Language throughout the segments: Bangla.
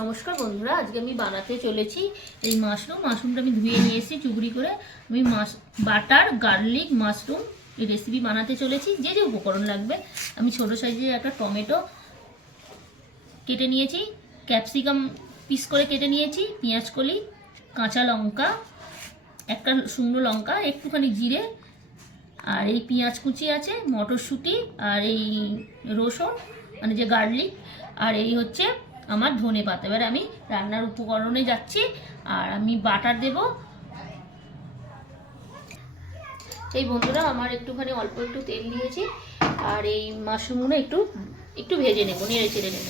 নমস্কার বন্ধুরা, আজকে আমি বানাতে চলেছি এই মাশরুম মাশরুমটা আমি ধুয়ে নিয়ে এসেছি, চুবড়ি করে। আমি মাশ বাটার গার্লিক মাশরুম এই রেসিপি বানাতে চলেছি। যে যে উপকরণ লাগবে, আমি ছোটো সাইজের একটা টমেটো কেটে নিয়েছি ক্যাপসিকাম পিস করে কেটে নিয়েছি, পেঁয়াজ কলি, কাঁচা লঙ্কা, একটা শুকনো লঙ্কা, একটুখানি জিরে, আর এই পেঁয়াজ কুচি আছে, মটরশুঁটি, আর এই রসুন মানে যে গার্লিক আর এই হচ্ছে আমার ধনে পাতা। এবার আমি রান্নার উপকরণে যাচ্ছি, আর আমি বাটার দেব। এই বন্ধুরা, আমার একটুখানি অল্প একটু তেল দিয়েছি আর এই মাশরুমগুলো একটু একটু ভেজে নেব, নেড়ে চেড়ে নেব।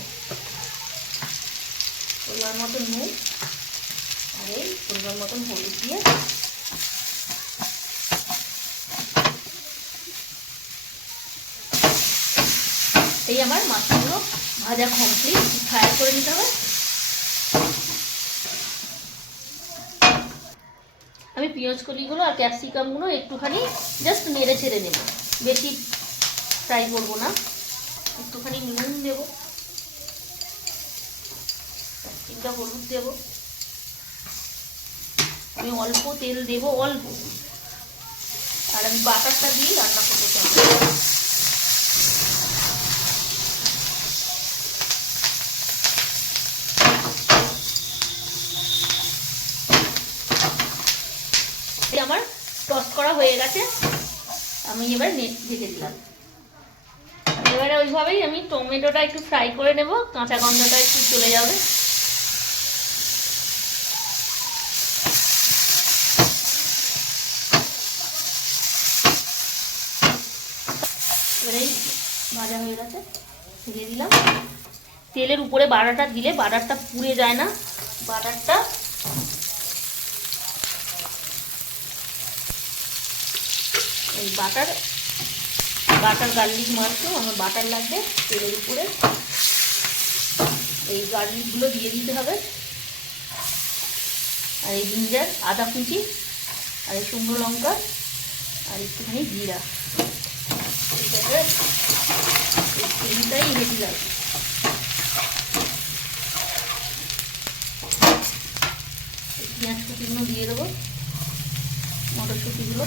পরিমাণ মতন নুন, আর এই পরিমাণ মতন হলুদ দিয়ে। এই আমার মাছগুলো ভাজা কমপ্লিট ফ্রাই করে নিতে হবে। আমি পেঁয়াজ কলিগুলো আর ক্যাপসিকামগুলো একটুখানি জাস্ট নেড়ে ছেড়ে নেব। বেশি ফ্রাই করব না। একটুখানি নুন দেব। তিনটা হলুদ দেব। আমি অল্প তেল দেব, অল্প। আর আমি বাটারটা দিয়ে রান্না করতে আমার টস করা হয়ে গেছে। আমি এবার নেট ঢেকে দিলাম। এবারে ওইভাবেই আমি টমেটোটা একটু ফ্রাই করে নেব। কাঁচা গন্ধটা একটু চলে যাবে। ভাজা হয়ে গেছে। ঢেলে দিলাম। তেলের উপরে বাটারটা দিলে বাটারটা পুড়ে যায় না। বাটারটা এই বাটার বাটার গার্লিক মারছো আমার বাটার লাগবে তেলের উপরে। এই গার্লিকগুলো দিয়ে দিতে হবে। আর এই জিঞ্জার, আদা কুচি, আর এই শুকনো লঙ্কা, আর একটুখানি জিরা। তেলটাই হেঁটে লাগবে পেঁয়াজ কুচিগুলো দিয়ে দেবো, মটরশুঁটিগুলো।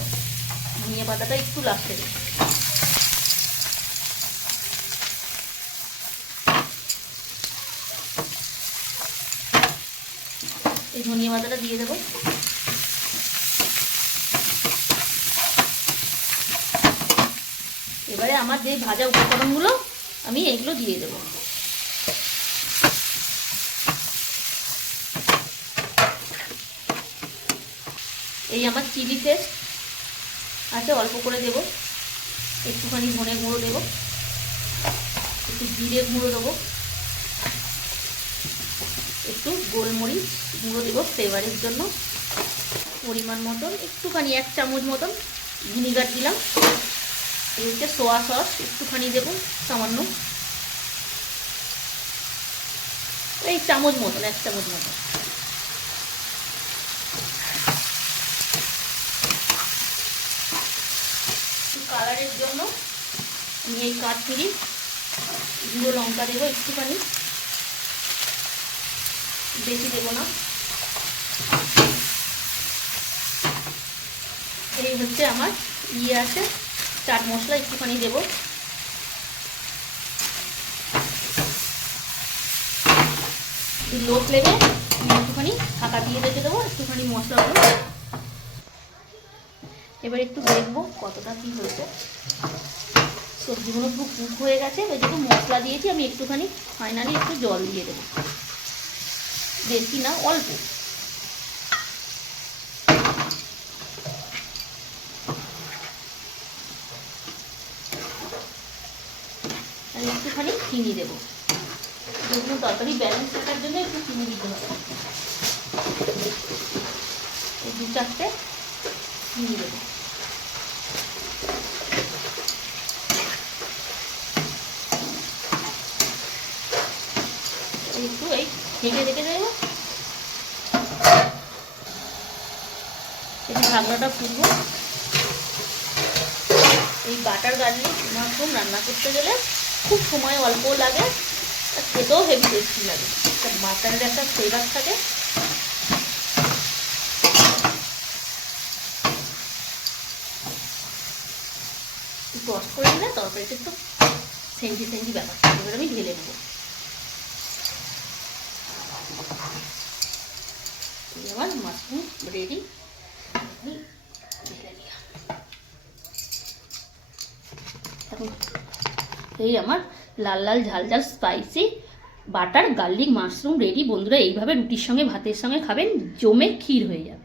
ধনিয়া পাতাটা একটু দেবো এই ধনিয়া পাতাটা দিয়ে দেবো। এবারে আমার যে ভাজা উপকরণগুলো, আমি এইগুলো দিয়ে দেবো। এই আমার চিলি পেস্ট আছে অল্প করে দেব। একটুখানি ধনে গুঁড়ো দেব। একটু জিরে গুঁড়ো দেবো। একটু গোলমরিচ গুঁড়ো দেবো ফ্লেভারের জন্য। পরিমাণ মতন, একটুখানি এক চামচ মতন ভিনিগার দিলাম। এই হচ্ছে সোয়া সস, একটুখানি দেবো সামান্য। এই চামচ মতন, এক চামচ মতন। কালারের জন্য আমি এই কাঠপিরি গুঁড়ো লঙ্কা দেবো একটুখানি। বেশি দেবো না। এই হচ্ছে আমার ইয়ে আছে, চাট মশলা একটুখানি দেবো। লো ফ্লেমে একটুখানি ঢাকা দিয়ে রেখে দেবো, একটুখানি মশলাগুলো এবার একটু দেখব কতটা কি হয়েছে। সবজিগুলো খুব কুক হয়ে গেছে। এবার যেহেতু মশলা দিয়েছি, আমি একটুখানি ফাইনালি একটু জল দিয়ে দেবো। বেশি না, অল্প। আর একটুখানি চিনি দেবো। যেগুলো তরকারি ব্যালেন্স থাকার জন্য একটু চিনি দিতে হবে। দু চারটে চিনি দেবো। একটু, এই ঢেকে রেখে দেবো এই ঢাকনাটা খুলবো এই বাটার গার্লিক মাশরুম রান্না করতে গেলে খুব সময় অল্প লাগে, আর খেতেও হেভি টেস্টি লাগে। মাটনের একটা ফ্লেভার থাকে। একটু অফ করে নিলে তরকারিটা একটু সেন্টি সেন্টি ব্যাপার। এবার আমি ঢেলে নেব। এই আমার মাশরুম রেডি এই আমার লাল লাল, ঝাল ঝাল spicy butter garlic mushroom ready বন্ধুরা, এইভাবে রুটির সঙ্গে, ভাতের সঙ্গে খাবেন, জমে ক্ষীর হয়ে যাবে।